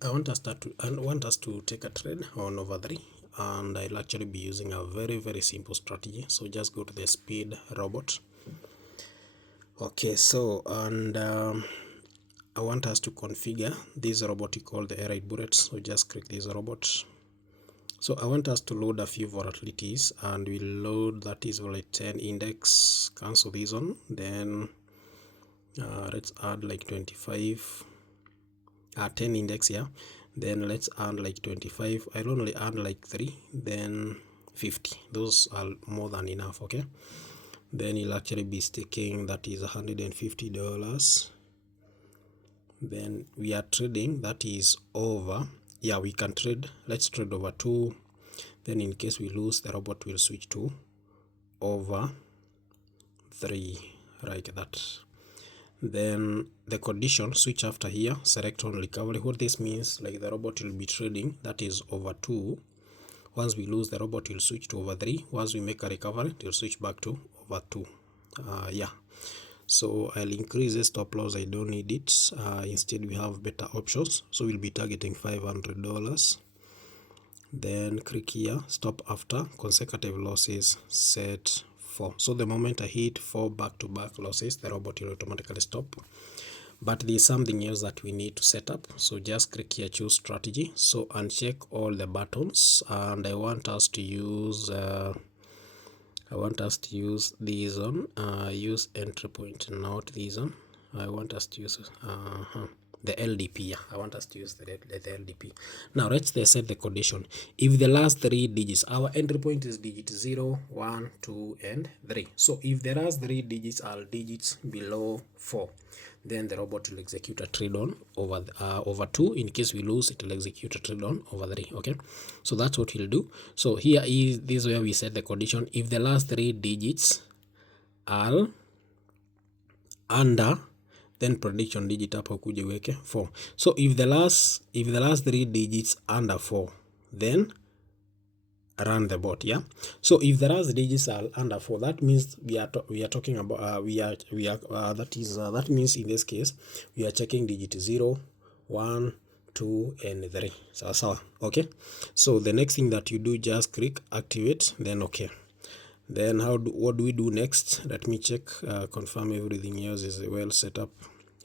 I want us to take a trade on over 3, and I'll actually be using a very simple strategy. So just go to the speed robot. Okay, so and I want us to configure this robot we call the air bullet. So just click this robot. So I want us to load a few volatilities, and we'll load that is like 10 index, cancel this one, then let's add like 25, 10 index, yeah, then let's add like 25. I'll only add like 3, then 50. Those are more than enough. Okay, then you'll actually be sticking, that is $150. Then we are trading, that is over, yeah, we can trade, let's trade over 2. Then in case we lose, the robot will switch to over 3, like that. Then the condition, switch after here, select on recovery. What this means, like the robot will be trading, that is over 2. Once we lose, the robot will switch to over 3. Once we make a recovery, it will switch back to over 2. Yeah, so I'll increase the stop loss, I don't need it. Instead we have better options, so we'll be targeting $500. Then click here, stop after consecutive losses, set 4. So the moment I hit 4 back-to-back losses, the robot will automatically stop. But there's something else that we need to set up. So just click here, choose strategy. So uncheck all the buttons, and I want us to use this one. Use entry point, not this one. I want us to use the LDP. Yeah, I want us to use the LDP. Now let's set the condition. If the last 3 digits, our entry point is digit 0, 1, 2, and 3. So if the last 3 digits are digits below 4, then the robot will execute a trade on over 2. In case we lose, it will execute a trade on over 3. Okay, so that's what we'll do. So here is this where we set the condition. If the last 3 digits are under, then prediction digit hapo kuja weke 4. So if the last 3 digits under 4, then run the bot. Yeah, so if the last digits are under 4, that means we are talking about that means in this case we are checking digit 0, 1, 2, and 3. So okay, so the next thing that you do, just click activate, then okay. Then what do we do next? Let me check, confirm everything else is well set up.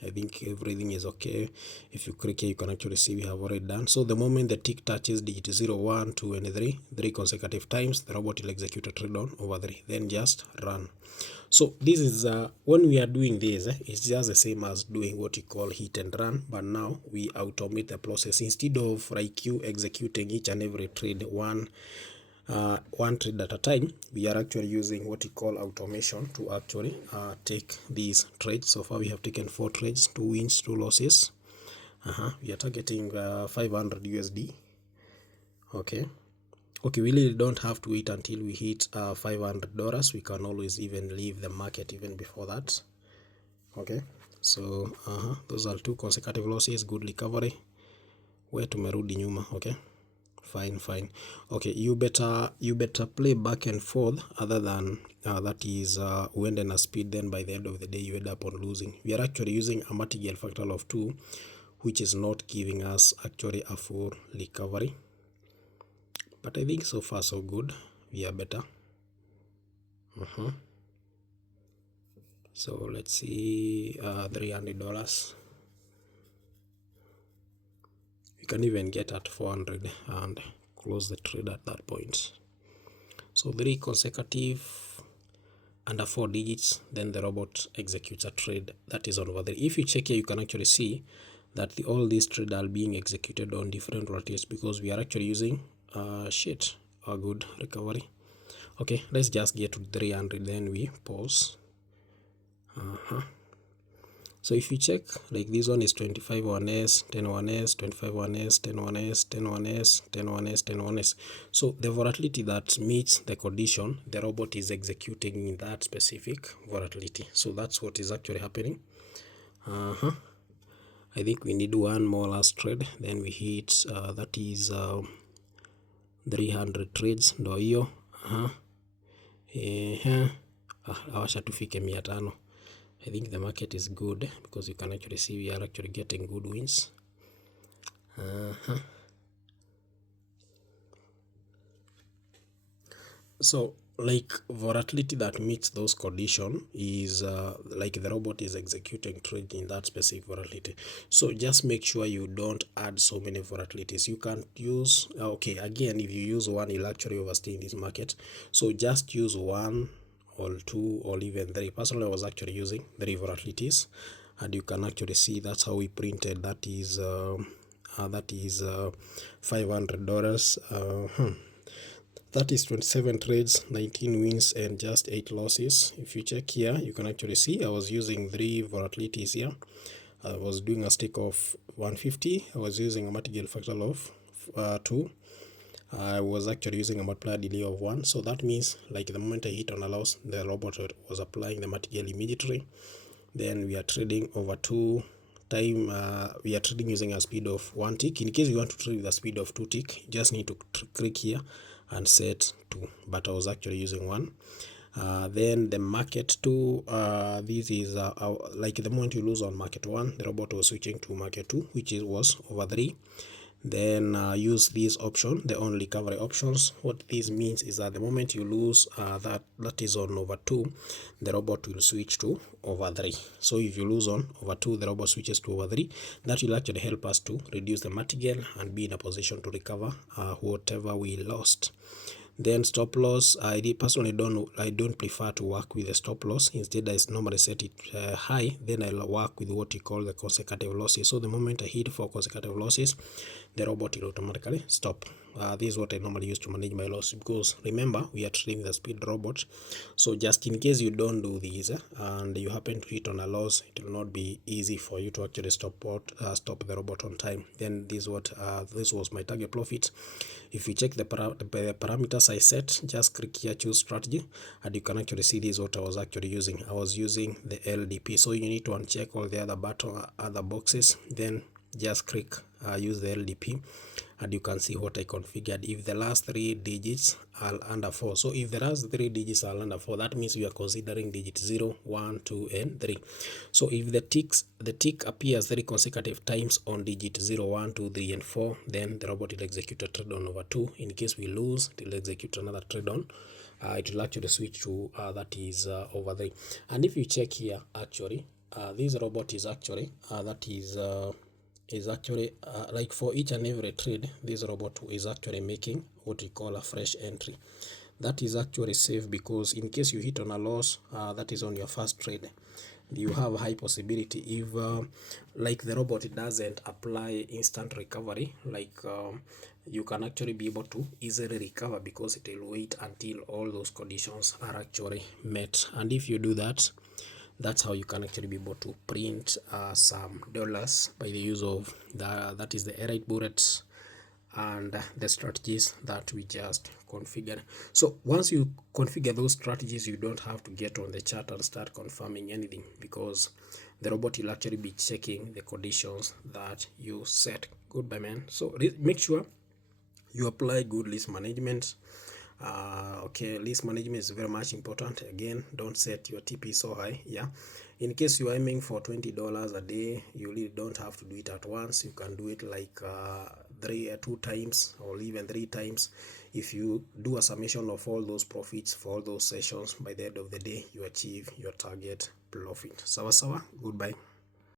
I think everything is okay. If you click here, you can actually see we have already done. So the moment the tick touches digit 0, 1, 2, and 3 consecutive times, the robot will execute a trade on over 3. Then just run. So this is when we are doing this, it's just the same as doing what you call hit and run, but now we automate the process. Instead of like you executing each and every trade one trade at a time, we are actually using what we call automation to actually take these trades. So far we have taken 4 trades, 2 wins, 2 losses. We are targeting 500 USD. Okay, we really don't have to wait until we hit $500. We can always even leave the market even before that. Okay, so those are 2 consecutive losses, good recovery. Where tumerudi nyuma. Okay, fine. Okay, you better play back and forth, other than that is when in a speed, then by the end of the day you end up on losing. We are actually using a martingale factor of 2, which is not giving us actually a full recovery, but I think so far so good. We are better. So let's see, $300. We can even get at 400 and close the trade at that point. So 3 consecutive under 4 digits, then the robot executes a trade that is on over there. If you check here, you can actually see that all these trades are being executed on different rotates, because we are actually using a good recovery. Okay, let's just get to 300, then we pause. So if you check, like this one is 25 1s, 10 1s, 25 1s, 10 1s, 10 1s, 10 1s, 10 1s. So the volatility that meets the condition, the robot is executing in that specific volatility. So that's what is actually happening. I think we need one more last trade, then we hit that is 300 trades, ndo hiyo. Awasha tufike 500. I think the market is good, because you can actually see we are actually getting good wins. So like volatility that meets those condition is like the robot is executing trade in that specific volatility. So just make sure you don't add so many volatilities. You can use, okay, again, if you use one, you'll actually overstay in this market. So just use one or two or even three. Personally, I was actually using three volatilities, and you can actually see that's how we printed. That is $500. That is 27 trades, 19 wins, and just 8 losses. If you check here, you can actually see I was using 3 volatilities here. I was doing a stake of 150. I was using a martingale factor of 2. I was actually using a multiplier delay of 1. So that means like the moment I hit on a loss, the robot was applying the martingale immediately. Then we are trading over 2 time. We are trading using a speed of 1 tick. In case you want to trade with a speed of 2 tick, you just need to click here and set 2, but I was actually using 1. Then the market 2, this is like the moment you lose on market 1, the robot was switching to market 2, which was over 3. Then use this option, the on recovery options. What this means is that the moment you lose that is on over 2, the robot will switch to over 3. So if you lose on over 2, the robot switches to over 3. That will actually help us to reduce the martingale and be in a position to recover whatever we lost. Then stop loss, I personally don't prefer to work with the stop loss. Instead, I normally set it high. Then I'll work with what you call the consecutive losses. So the moment I hit 4 consecutive losses, the robot will automatically stop. This is what I normally use to manage my loss, because remember, we are trading the speed robot. So just in case you don't do these and you happen to hit on a loss, it will not be easy for you to actually stop the robot on time. Then this was my target profit. If you check the parameters I set, just click here, choose strategy, and you can actually see this is what I was actually using. I was using the LDP. So you need to uncheck all the other boxes, then just click use the LDP, and you can see what I configured. If the last 3 digits are under 4, so if the last 3 digits are under 4, that means we are considering digit 0, 1, 2, and 3. So if the tick appears 3 consecutive times on digit 0, 1, 2, 3, and 4, then the robot will execute a trade on over 2. In case we lose, it will execute another trade on. It will actually switch to that is over 3. And if you check here, actually, this robot is actually like for each and every trade, this robot is actually making what we call a fresh entry. That is actually safe, because in case you hit on a loss, that is on your first trade, you have a high possibility if like the robot doesn't apply instant recovery, like you can actually be able to easily recover, because it will wait until all those conditions are actually met. And if you do that, that's how you can actually be able to print some dollars by the use of that is the airite bullets and the strategies that we just configured. So once you configure those strategies, you don't have to get on the chart and start confirming anything, because the robot will actually be checking the conditions that you set. Goodbye, man. So make sure you apply good list management. Okay, list management is very much important. Again, don't set your TP so high. Yeah, in case you are aiming for $20 a day, you really don't have to do it at once. You can do it like 2 times or even 3 times. If you do a summation of all those profits for all those sessions, by the end of the day, you achieve your target profit. Sawa sawa. Goodbye.